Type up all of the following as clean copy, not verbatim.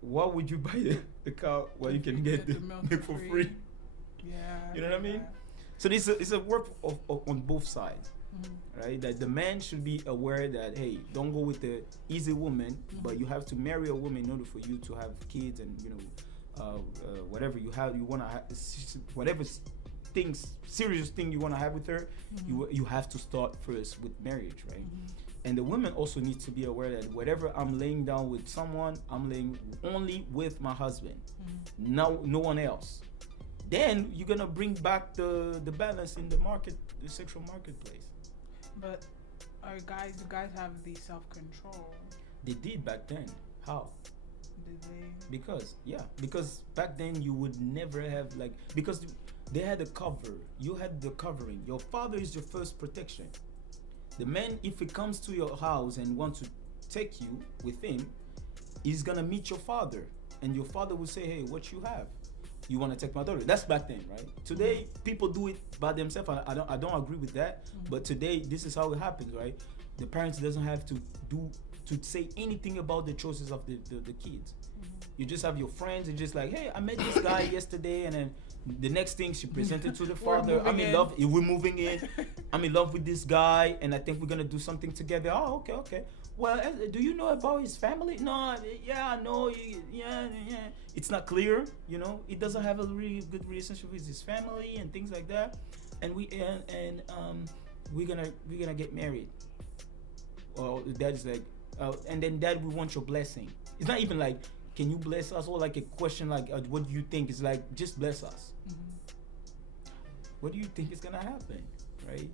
What would you buy the car where you can get the milk for free? Yeah. You know what I mean? that. So this it's a work on both sides, right? That the man should be aware that, hey, don't go with the easy woman, but you have to marry a woman in order for you to have kids and whatever you want to have, whatever serious thing you want to have with her, you have to start first with marriage, right? And the women also need to be aware that whatever I'm laying down with someone, I'm laying only with my husband, no one else. Then you're gonna bring back the balance in the sexual marketplace. But do guys have the self-control? They did back then. How? Did they? Because back then you would never have because they had a cover. You had the covering. Your father is your first protection. The man, if he comes to your house and wants to take you with him, he's gonna meet your father, and your father will say, "Hey, what you have? You want to take my daughter?" That's back then, right? Today, people do it by themselves. I don't agree with that. But today, this is how it happens, right? The parents doesn't have to say anything about the choices of the kids. You just have your friends and just like, hey, I met this guy yesterday, and then the next thing she presented to the father. I'm in love. We're moving in. I'm in love with this guy, and I think we're gonna do something together. Oh, okay. Well, do you know about his family? No, yeah, I know. Yeah. It's not clear, He doesn't have a really good relationship with his family and things like that. And we're gonna get married. Well, dad's like, and then dad, we want your blessing. It's not even like, can you bless us, or like a question like, what do you think? It's like, just bless us. What do you think is gonna happen, right?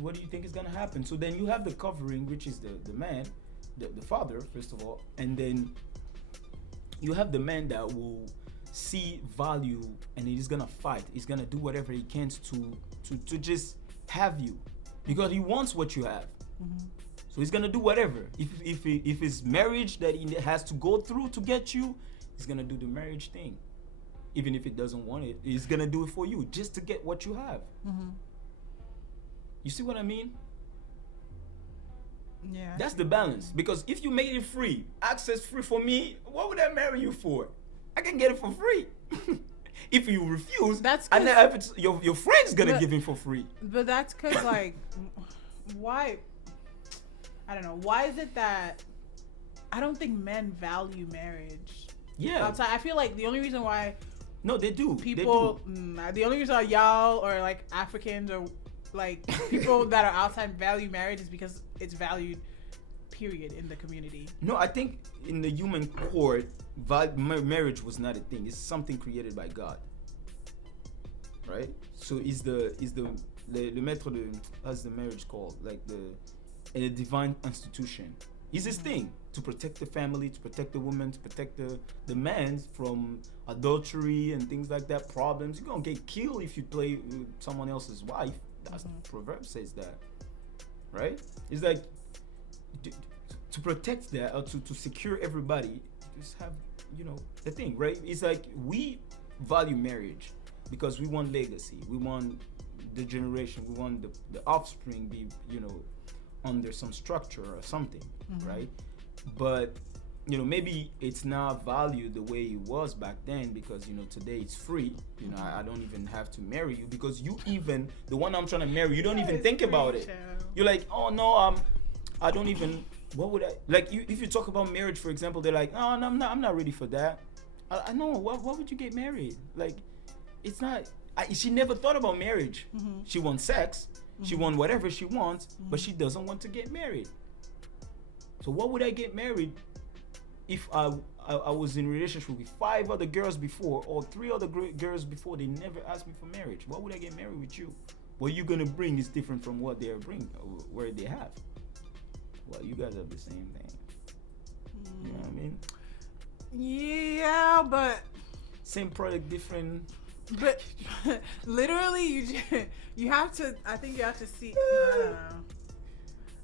What do you think is gonna happen? So then you have the covering, which is the man, the father, first of all, and then you have the man that will see value and he's gonna fight. He's gonna do whatever he can to just have you, because he wants what you have. So he's gonna do whatever. If it's marriage that he has to go through to get you, he's gonna do the marriage thing. Even if it doesn't want it, he's gonna do it for you just to get what you have. You see what I mean? Yeah. That's the balance. Because if you made it free, access free for me, what would I marry you for? I can get it for free. If you refuse, and then if it's your friend's gonna give it for free. But that's because why? I don't know. Why is it that I don't think men value marriage? Yeah. Outside, I feel like the only reason why. No, they do. People. The only reason why y'all or like Africans or like people that are outside value marriage is because it's valued, period, in the community. No, I think in the human core, marriage was not a thing. It's something created by God, right? So is the maître de, how's the marriage called? Like a divine institution. It's this thing to protect the family, to protect the woman, to protect the man from adultery and things like that, problems. You're gonna get killed if you play with someone else's wife. That's the proverb says that, right? It's like to protect that, or to secure everybody, just have the thing, right? It's like we value marriage because we want legacy, we want the generation, we want the offspring be under some structure or something, right? But maybe it's not valued the way it was back then, because today it's free. I don't even have to marry you, because you even the one I'm trying to marry, you don't even think about it. You're like, oh no, I don't even. What would I like? If you talk about marriage, for example, they're like, oh, no, I'm not ready for that. I know. What would you get married? Like, it's not. She never thought about marriage. She wants sex. She wants whatever she wants, but she doesn't want to get married. So what would I get married if I was in a relationship with 5 other girls before, or 3 other girls before? They never asked me for marriage. Why would I get married with you? What you're gonna bring is different from what they're bringing, where they have. Well, you guys have the same thing. You know what I mean? Yeah, but same product, different. But literally, you have to. I think you have to see. I don't know.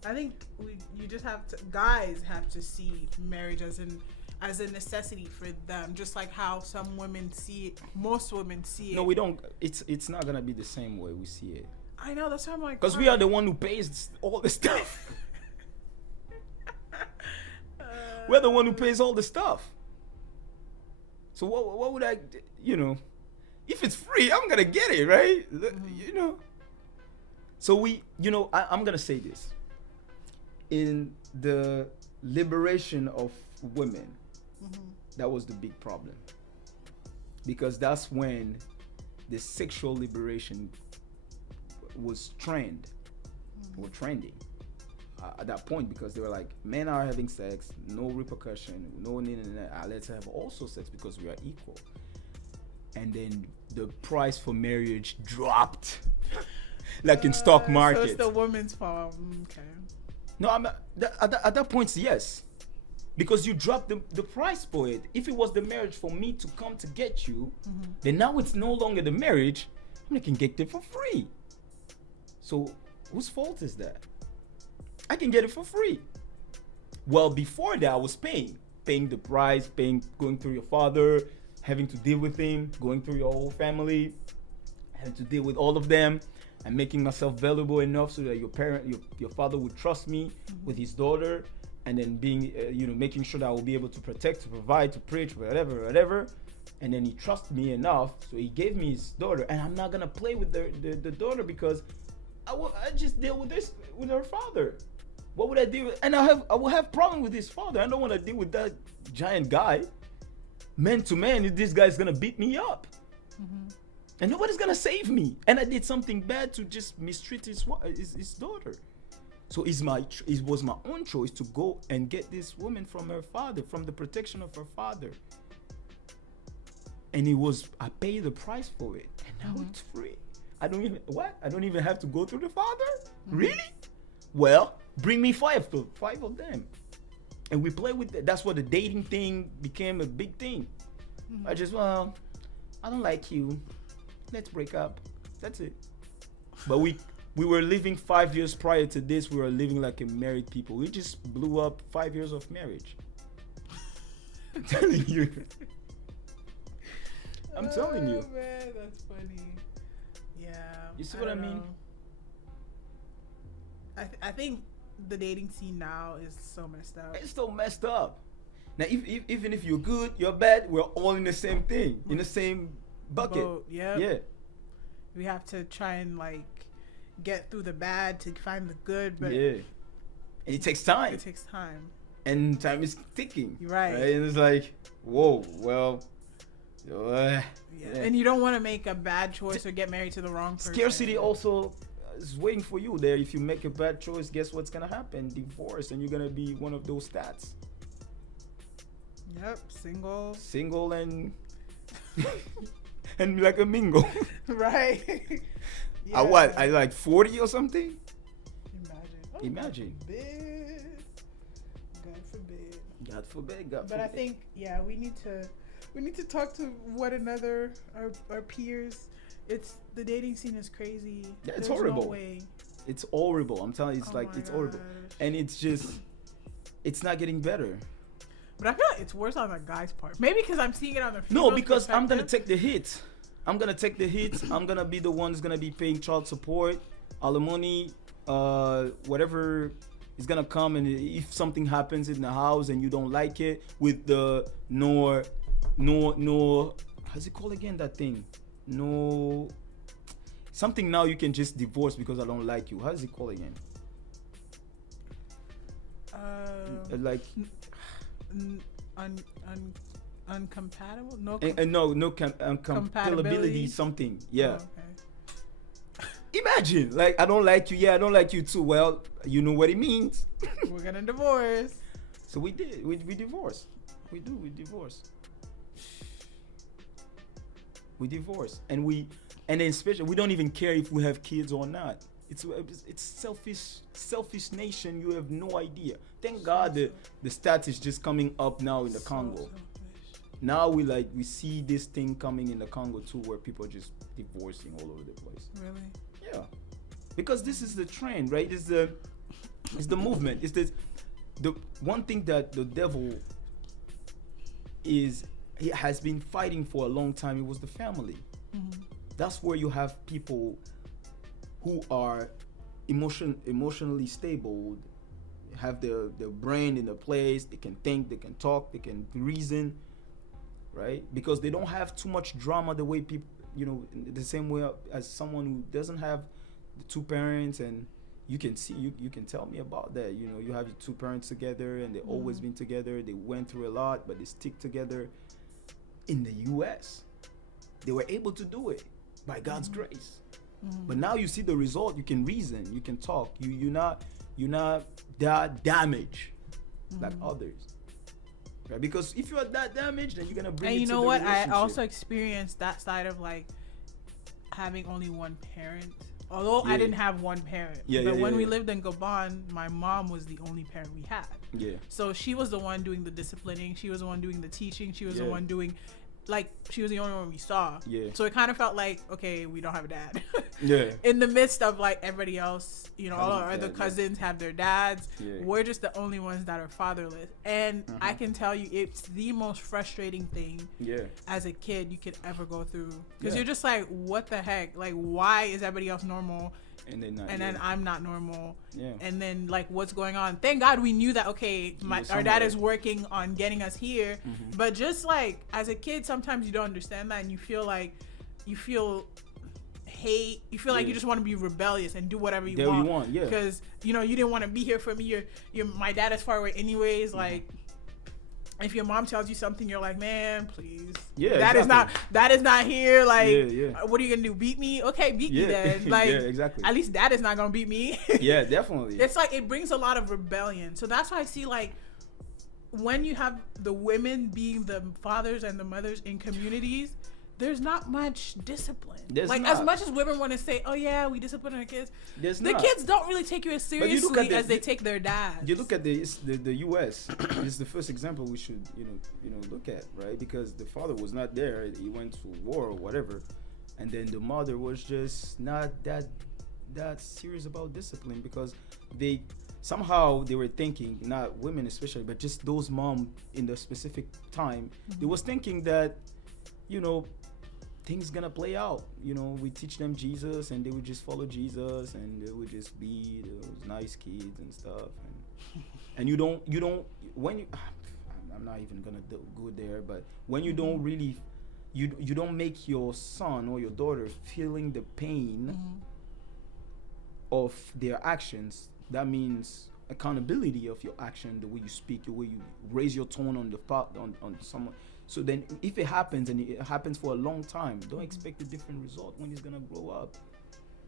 I think you just have to. Guys have to see marriage as in as a necessity for them, just like how some women see it. Most women see it. No, we don't. It's not gonna be the same way we see it. I know, that's why I'm like. Because we are the one who pays all the stuff. We're the one who pays all the stuff. So what would I, if it's free, I'm gonna get it, right? So I'm gonna say this. In the liberation of women, that was the big problem. Because that's when the sexual liberation was trending at that point, because they were like, men are having sex, no repercussion, let's have also sex because we are equal. And then the price for marriage dropped like in stock market. So it's the woman's fault. Okay. No, at that point, yes. Because you dropped the price for it. If it was the marriage for me to come to get you, then now it's no longer the marriage. I can get it for free. So whose fault is that? I can get it for free. Well, before that, I was paying the price, going through your father, having to deal with him, going through your whole family, having to deal with all of them, and making myself valuable enough so that your father would trust me with his daughter, and then being, making sure that I will be able to protect, to provide, to preach, whatever. And then he trusted me enough, so he gave me his daughter, and I'm not gonna play with the daughter because I just deal with her father. What would I deal with? And I will have problem with his father. I don't want to deal with that giant guy. Man to man, this guy's gonna beat me up, and nobody's gonna save me. And I did something bad to just mistreat his daughter. So it was my own choice to go and get this woman from her father, from the protection of her father. And I paid the price for it, and now it's free. I don't even have to go through the father? Really? Well, bring me five of them. And we play with it. That's what the dating thing became a big thing. I don't like you. Let's break up. That's it. But we were living 5 years prior to this. We were living like a married people. We just blew up 5 years of marriage. I'm telling you. I'm telling you. Oh man, that's funny. Yeah. You see what I mean? I think the dating scene now is so messed up. It's so messed up. Now, even if you're good, you're bad, we're all in the same thing, in the same bucket. Yeah. We have to try and get through the bad to find the good, but and it takes time. And time is ticking. Right? And it's like, whoa, well. And you don't want to make a bad choice or get married to the wrong person. Scarcity also is waiting for you there. If you make a bad choice, guess what's gonna happen? Divorce, and you're gonna be one of those stats. Yep, single and and like a mingle. Right. Yeah. I like 40 or something. Imagine. God forbid. But I think we need to talk to one another, our peers. The dating scene is crazy. Yeah, it's horrible. No way. It's horrible. I'm telling you, it's horrible. And it's not getting better. But I feel like it's worse on the guy's part. Maybe because I'm seeing it on the No, because I'm going to take the hit. I'm going to be the one who's going to be paying child support, alimony, whatever is going to come. And if something happens in the house and you don't like it, with the no, how's it called again, that thing? No, something now you can just divorce because I don't like you. How does it call again? Uncompatible? Compatibility something. Yeah. Oh, okay. Imagine, I don't like you. Yeah, I don't like you too. Well, you know what it means. We're gonna divorce. So we did. We divorce. We divorce. We divorce, and then especially we don't even care if we have kids or not. It's selfish nation. You have no idea. Thank God the stats is just coming up now in the Congo. Selfish. Now we see this thing coming in the Congo too, where people are just divorcing all over the place. Really? Yeah, because this is the trend, right? It's the movement. It's the one thing that the devil is he has been fighting for a long time. It was the family. That's where you have people who are emotionally stable, have their brain in a place. They can think, they can talk, they can reason, right? Because they don't have too much drama the way people, in the same way as someone who doesn't have the two parents. And you can see, you can tell me about that. You have your two parents together and they've always been together. They went through a lot, but they stick together. In the US, they were able to do it by God's grace. But now you see the result. You can reason, you can talk. You're not that damaged like others, right? Because if you are that damaged, then you're gonna bring. And it you to know the what? I relationship. also experienced that side of like having only one parent. Although I Yeah. didn't have one parent, Yeah, but yeah, when yeah, we yeah. lived in Gabon, my mom was the only parent we had. Yeah, So she was the one doing the disciplining. She was the one doing the teaching. She was the Yeah. one doing, she was the only one we saw. Yeah. So it kind of felt like, okay, we don't have a dad. yeah, In the midst of like everybody else, all our Having a other dad, yeah. cousins have their dads. Yeah. We're just the only ones that are fatherless. And I can tell you, it's the most frustrating thing yeah, as a kid you could ever go through. Because Yeah. you're just like, what the heck? Like, why is everybody else normal? and then Then I'm not normal. Yeah. And then like what's going on? Thank God we knew that, okay, You our were dad somewhere. is working on getting us here. But just like as a kid, sometimes you don't understand that and you feel hate. You feel like Yeah. you just want to be rebellious and do whatever you Do what want. you want, yeah. Because you didn't want to be here for me. My dad is far away anyways. Like if your mom tells you something, you're like, man, please. Yeah, That exactly. is not here. Like, Yeah. what are you gonna do? Beat me? Okay, beat me Yeah. then. Like, Yeah, exactly. At least dad is not gonna beat me. Yeah, definitely. It's like it brings a lot of rebellion. So that's why I see like when you have the women being the fathers and the mothers in communities, there's not much discipline. There's like not. as much as women want to say, "Oh yeah, we discipline our kids," There's the not. kids don't really take you as But you look seriously at the- as they take their dads. You look at the U.S. It's the first example we should look at, right? Because the father was not there; he went to war or whatever, and then the mother was just not that serious about discipline because they were thinking, not women especially, but just those mom in the specific time, they was thinking that things gonna play out. We teach them Jesus and they would just follow Jesus and they would just be those nice kids and stuff. And you don't when you I'm not even gonna go there, but when you don't really you don't make your son or your daughter feeling the pain of their actions, that means accountability of your action, the way you speak, the way you raise your tone on someone. So then if it happens and it happens for a long time, don't expect a different result when he's gonna grow up.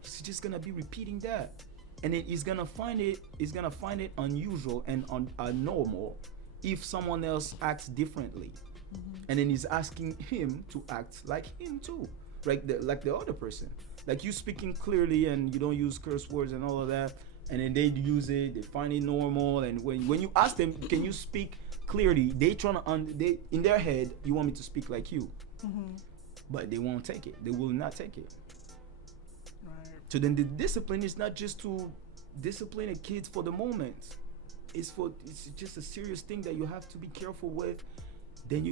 He's just gonna be repeating that. And then he's gonna find it unusual and abnormal if someone else acts differently. And then he's asking him to act like him too. Like the other person. Like you speaking clearly and you don't use curse words and all of that. And then they use it, they find it normal. And when you ask them, can you speak clearly, they trying to in their head, you want me to speak like you, but they won't take it. They will not take it. Right. So then the discipline is not just to discipline a kid for the moment. It's just a serious thing that you have to be careful with. Then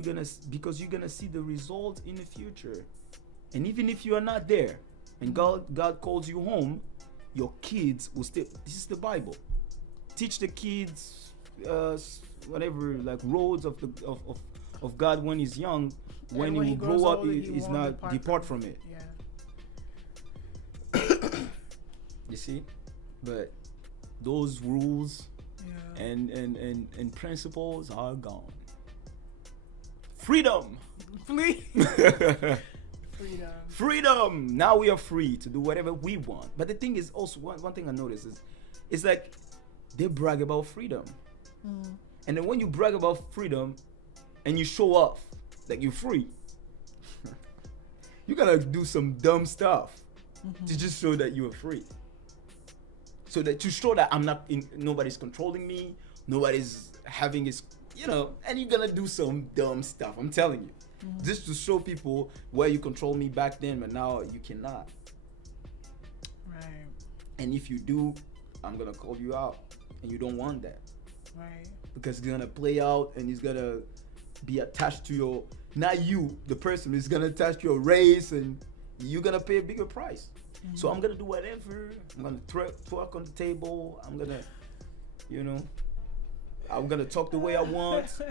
because you're gonna see the result in the future. And even if you are not there, and God calls you home, your kids will still. This is the Bible. Teach the kids. Whatever, like roads of God when he's young, when he will grow up, he's not depart from it. Yeah. You see, but those rules Yeah. and principles are gone. Freedom. Freedom. Now we are free to do whatever we want. But the thing is also one thing I noticed is, it's like they brag about freedom. And then when you brag about freedom and you show off that you're free, you gotta do some dumb stuff to just show that you are free. So that to show that nobody's controlling me, nobody's having his, and you're gonna do some dumb stuff. I'm telling you, just to show people where you control me back then, but now you cannot. Right. And if you do, I'm gonna call you out, and you don't want that. Right. Because it's gonna play out and it's gonna be attached to your, not you, the person is gonna attach to your race, and you're gonna pay a bigger price. So I'm gonna do whatever. I'm gonna twerk on the table. I'm gonna, I'm gonna talk the way I want.